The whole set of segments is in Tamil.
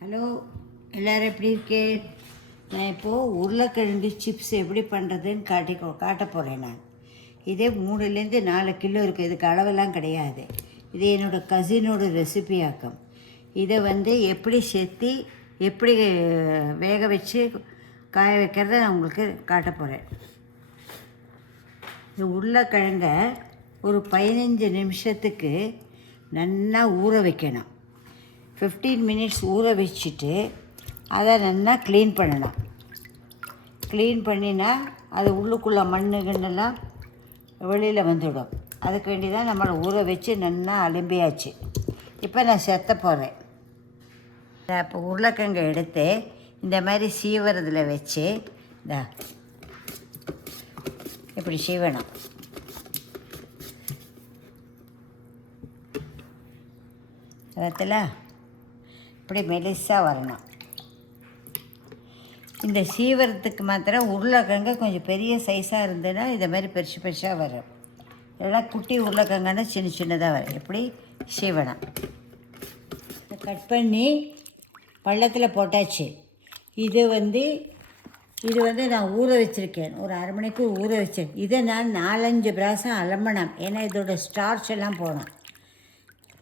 ஹலோ, எல்லோரும் எப்படி இருக்கே? நான் இப்போது உருளைக்கிழங்கு சிப்ஸ் எப்படி பண்ணுறதுன்னு காட்ட போகிறேன். நான் இதே 3லேருந்து 4 கிலோ இருக்குது. இதுக்கு அளவெல்லாம் கிடையாது. இது என்னோடய கசினோட ரெசிபி ஆக்கம். இதை எப்படி சேர்த்து எப்படி வேக வச்சு காய வைக்கிறத நான் உங்களுக்கு காட்ட போகிறேன். இந்த உருளைக்கிழங்கை ஒரு 15 நிமிஷத்துக்கு நல்லா ஊற வைக்கணும். 15 மினிட்ஸ் ஊற வச்சுட்டு அதை நல்லா க்ளீன் பண்ணணும். க்ளீன் பண்ணினா அது உள்ளுக்குள்ளே மண்ணுகன்னெல்லாம் வெளியில் வந்துவிடும். அதுக்கு வேண்டி தான் நம்மளை ஊற வச்சு நல்லா அலும்பியாச்சு. இப்போ நான் செத்த போகிறேன். இப்போ உருளைக்கிழங்கை எடுத்து இந்த மாதிரி சீவரத்தில் வச்சு இப்படி சீவணும். அதில் இப்படி மெலிசாக வரணும். இந்த சீவரத்துக்கு மாத்திரம் உருளைக்கிழங்கு கொஞ்சம் பெரிய சைஸாக இருந்ததுன்னா இதை மாதிரி பெருசு பெருசாக வரும். இதெல்லாம் குட்டி உருளைக்கிழங்குன்னா சின்ன சின்னதாக வரும். எப்படி சீவனம் கட் பண்ணி பள்ளத்தில் போட்டாச்சு. இது நான் ஊற வச்சுருக்கேன். ஒரு அரை மணிக்கு ஊற வச்சேன். இதை நான் 4-5 பிராசம் அலம்பணும். ஏன்னா இதோட ஸ்டார்ச் எல்லாம் போகணும்.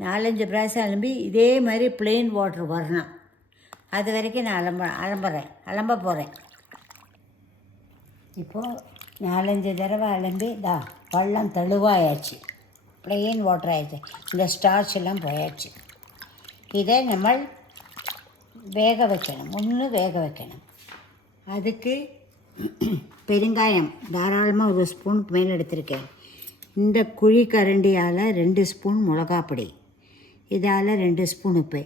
4-5 பிராசம் அலம்பி இதே மாதிரி ப்ளெயின் வாட்டர் வரணும். அது வரைக்கும் நான் அலம்ப போகிறேன். இப்போது 4-5 தடவை அலம்பி பள்ளம் தெளிவாயாச்சு. ப்ளெயின் வாட்டர் ஆயிடுச்சு. இந்த ஸ்டார்ச் எல்லாம் போயாச்சு. இதை நம்ம வேக வைக்கணும். அதுக்கு பெருங்காயம் தாராளமாக ஒரு ஸ்பூனுக்கு மேலே எடுத்திருக்கேன். இந்த குழி கரண்டியால் 2 ஸ்பூன் மிளகாப்பொடி, இதால் 2 ஸ்பூன் உப்பு.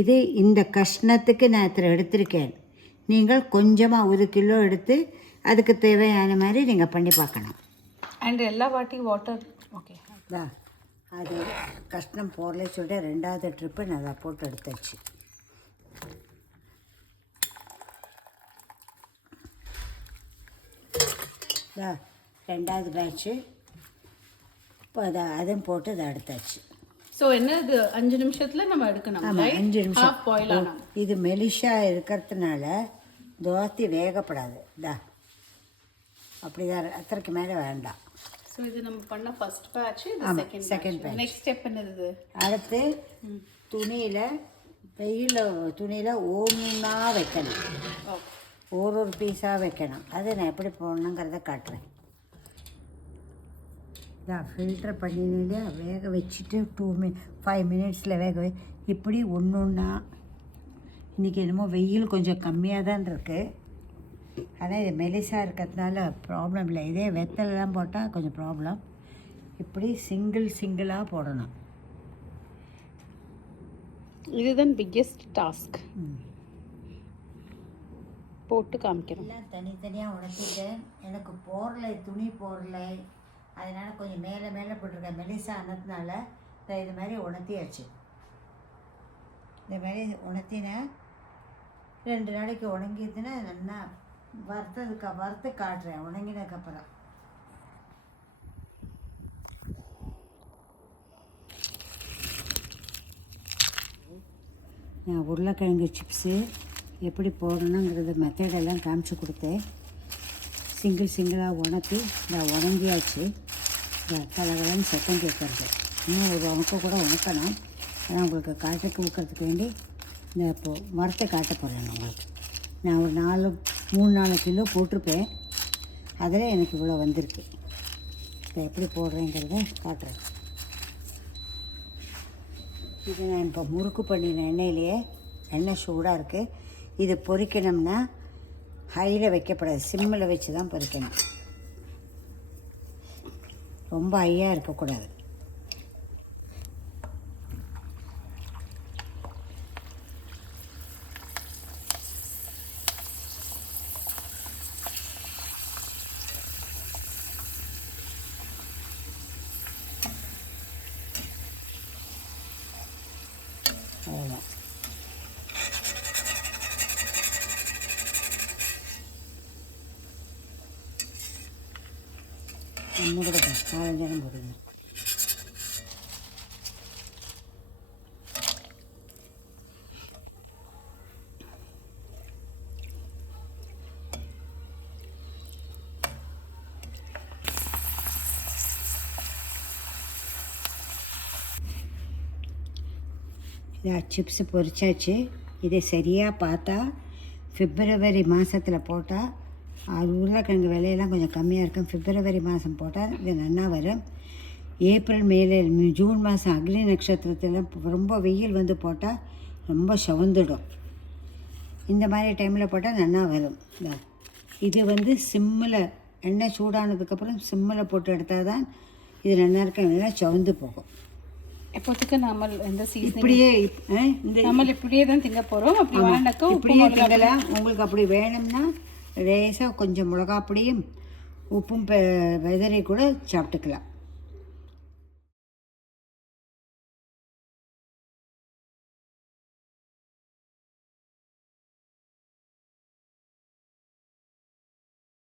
இது இந்த கஷ்ணத்துக்கு நான் இத்தனை எடுத்திருக்கேன். நீங்கள் கொஞ்சமாக 1 கிலோ எடுத்து அதுக்கு தேவையான மாதிரி நீங்கள் பண்ணி பார்க்கணும். அண்ட் எல்லா வாட்டி வாட்டர் ஓகே அது கஷ்டம் போடல சொல்லிட்டு 2வது ட்ரிப்பு நல்லா போட்டு எடுத்தாச்சு. ரெண்டாவது பேட்ச்சு இப்போ அதுவும் போட்டு அதை எடுத்தாச்சு. ஸோ இது 5 நிமிஷத்தில் நம்ம எடுக்கணும். ஆமாம், 5 நிமிஷம். இது மெலிஷாக இருக்கிறதுனால தோத்தி வேகப்படாது. அப்படி தான் அத்தனைக்கு மேலே வேண்டாம். ஸோ இது நம்ம பண்ண first batch. Second batch. Next step என்னது? அடுத்து வெயில் துணியில் ஒன்றா வைக்கணும். ஒரு பீஸாக வைக்கணும். அதை நான் எப்படி போடணுங்கிறத காட்டுறேன். ஃபில்டர் பண்ணினே வேக வச்சுட்டு 5 மினிட்ஸில் இப்படி ஒன்றா. இன்றைக்கி என்னமோ வெயில் கொஞ்சம் கம்மியாக தான் இருக்குது. ஆனால் இது மெலிசாக இருக்கிறதுனால ப்ராப்ளம் இல்லை. இதே வெத்தலைலாம் போட்டால் கொஞ்சம் ப்ராப்ளம். இப்படி சிங்கிளாக போடணும். இதுதான் பிக்கெஸ்ட் டாஸ்க். போட்டு காமிக்கிறேன். எல்லாம் தனித்தனியாக உணர்த்திட்டேன். எனக்கு துணி போடலை. அதனால் கொஞ்சம் மேலே போட்டிருக்கேன். மெலிசா ஆனதுனால இது மாதிரி உணர்த்தியாச்சு. இந்த மாதிரி உணர்த்தினா 2 நாளைக்கு உணங்கிதுன்னா நல்லா வறுத்து காட்டுறேன். உணங்கினதுக்கப்புறம் நான் உருளைக்கிழங்கு சிப்ஸு எப்படி போடணுங்கிறது மெத்தடெல்லாம் காமிச்சு கொடுத்தேன். சிங்கிளாக உணர்த்தி உணங்கியாச்சு. கலகலன்னு சத்தம் கேட்குறது. இன்னும் ஒரு உணக்க கூட உணக்கணும். ஆனால் உங்களுக்கு ஊக்கிறதுக்கு வேண்டி இப்போது மரத்தை காட்ட போகிறேன். உங்களுக்கு நான் ஒரு 3-4 கிலோ போட்டிருப்பேன். அதில் எனக்கு இவ்வளோ வந்திருக்கு. இதை எப்படி போடுறேங்கிறத காட்டுறேன். இது நான் இப்போ முறுக்கு பண்ணின எண்ணெயிலேயே எண்ணெய் சூடாக இருக்குது. இது பொரிக்கணும்னா ஹையில் வைக்கப்படாது. சிம்மில் வச்சு தான் பொரிக்கணும். ரொம்ப ஹையாக இருக்கக்கூடாது. அவ்வளோதான். இன்னும் கூட 4-5 நேரம் போடுங்க. சிப்ஸு பொரிச்சாச்சு. இதை சரியாக பார்த்தா பிப்ரவரி மாதத்தில் போட்டால் அது உருளைக்கிழங்கு விலையெல்லாம் கொஞ்சம் கம்மியாக இருக்கும். பிப்ரவரி மாதம் போட்டால் இது நல்லா வரும். ஏப்ரல் மேலே ஜூன் மாதம் அக்னி நட்சத்திரத்தில் ரொம்ப வெயில் வந்து போட்டால் ரொம்ப சவந்துடும். இந்த மாதிரி டைமில் போட்டால் நல்லா வரும். இது வந்து சிம்மில் எண்ணெய் சூடானதுக்கப்புறம் சிம்மில் போட்டு எடுத்தால் தான் இது நல்லா இருக்கும். இல்லைன்னா சவந்து போகும். எப்போதுக்கு நம்ம எந்த சீசன் இப்படியே இந்த நம்ம இப்படியே தான் திங்க போகிறோம். அப்படி வேணாக்கா இப்படியே திங்கலாம். உங்களுக்கு அப்படி வேணும்னா லேசாக கொஞ்சம் மிளகாப்பொடியும் உப்பும் வெதரை கூட சாப்பிட்டுக்கலாம்.